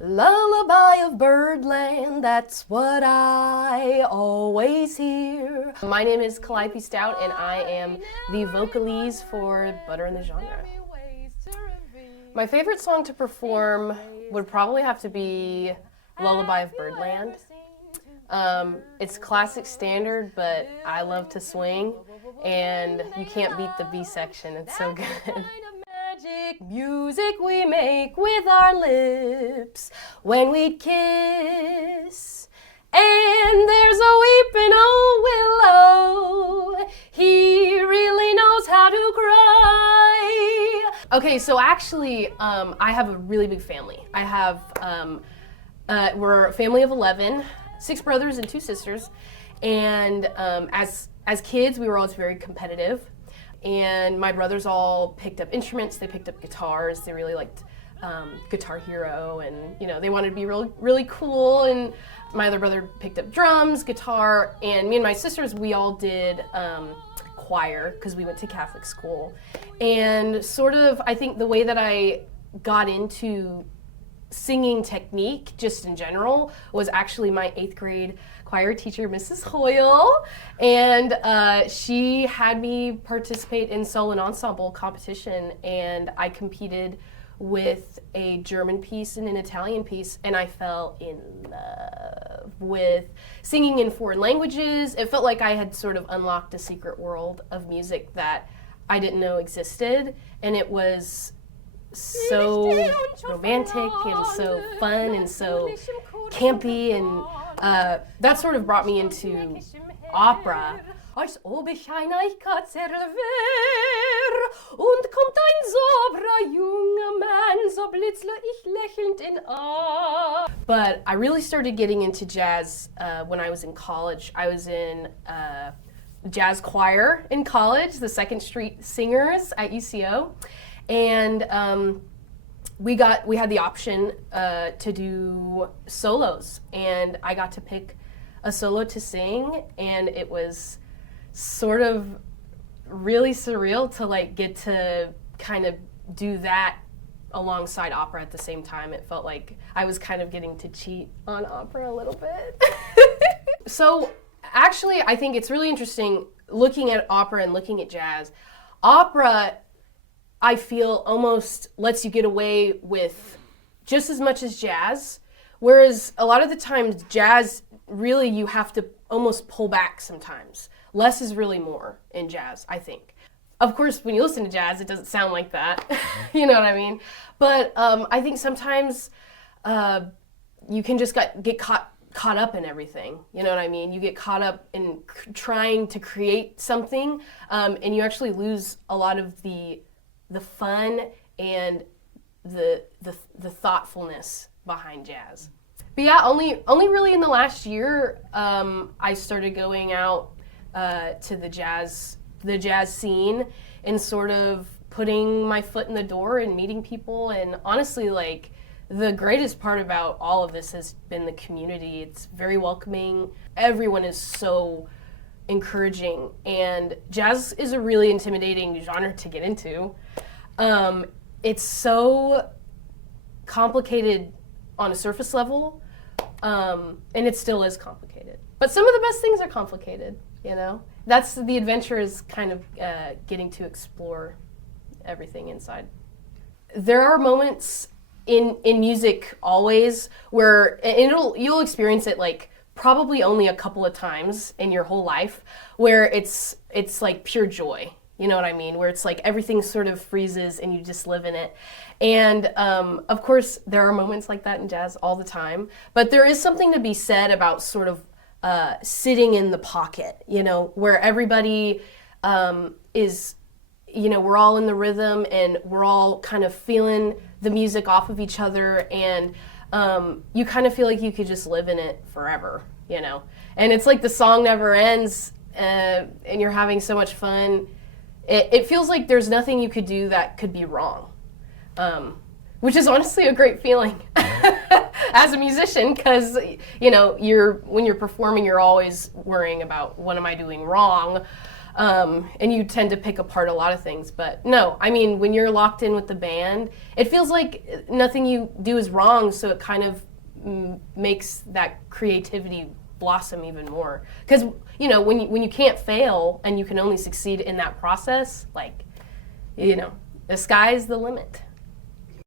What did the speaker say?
Lullaby of birdland, that's what I always hear. My name is Calliope Staudt and I am the vocalese for Butter in the Genre. My favorite song to perform would probably have to be Lullaby of Birdland. It's classic standard, but I love to swing, and you can't beat the B section, it's so good. Music we make with our lips when we kiss. And there's a weeping old willow, he really knows how to cry. Okay, so actually, I have a really big family. I have, we're a family of 11, 6 brothers and 2 sisters. And as kids, we were always very competitive. And my brothers all picked up instruments. They picked up guitars. They really liked Guitar Hero, and they wanted to be really cool. And my other brother picked up drums, guitar, and me and my sisters, we all did choir because we went to Catholic school. And sort of, I think the way that I got into singing technique, just in general, was actually my 8th grade choir teacher, Mrs. Hoyle, and she had me participate in solo and ensemble competition, and I competed with a German piece and an Italian piece, and I fell in love with singing in foreign languages. It felt like I had sort of unlocked a secret world of music that I didn't know existed, and it was so romantic and so fun and so campy, and that sort of brought me into opera. Als ob ich ein Eichkatzer wär und kommt ein sobrer junger Mann, so blitzle ich lächelnd in A. But I really started getting into jazz when I was in college. I was in jazz choir in college, the Second Street Singers at UCO. And we had the option to do solos, and I got to pick a solo to sing, and it was sort of really surreal to get to kind of do that alongside opera at the same time. It felt like I was kind of getting to cheat on opera a little bit. So actually, I think it's really interesting looking at opera and looking at jazz. Opera, I feel, almost lets you get away with just as much as jazz, whereas a lot of the times jazz, really you have to almost pull back sometimes. Less is really more in jazz, I think. Of course, when you listen to jazz, it doesn't sound like that. You know what I mean? But I think sometimes you can just get caught up in everything. You know what I mean? You get caught up in trying to create something, and you actually lose a lot of the fun and the thoughtfulness behind jazz. But yeah, only really in the last year I started going out to the jazz scene and sort of putting my foot in the door and meeting people. And honestly, the greatest part about all of this has been the community. It's very welcoming. Everyone is so encouraging, and jazz is a really intimidating genre to get into. It's so complicated on a surface level, and it still is complicated. But some of the best things are complicated, That's the adventure, is kind of getting to explore everything inside. There are moments in music always where, and you'll experience it probably only a couple of times in your whole life, where it's like pure joy. You know what I mean? Where it's everything sort of freezes and you just live in it. And of course, there are moments like that in jazz all the time. But there is something to be said about sort of sitting in the pocket, where everybody is, we're all in the rhythm and we're all kind of feeling the music off of each other. And you kind of feel like you could just live in it forever, And it's like the song never ends, and you're having so much fun. It feels like there's nothing you could do that could be wrong, which is honestly a great feeling as a musician, because when you're performing, you're always worrying about, what am I doing wrong? and you tend to pick apart a lot of things. But no, I mean, when you're locked in with the band, it feels like nothing you do is wrong, so it kind of makes that creativity blossom even more. Because, you know, when you can't fail and you can only succeed in that process, like, you know, the sky's the limit.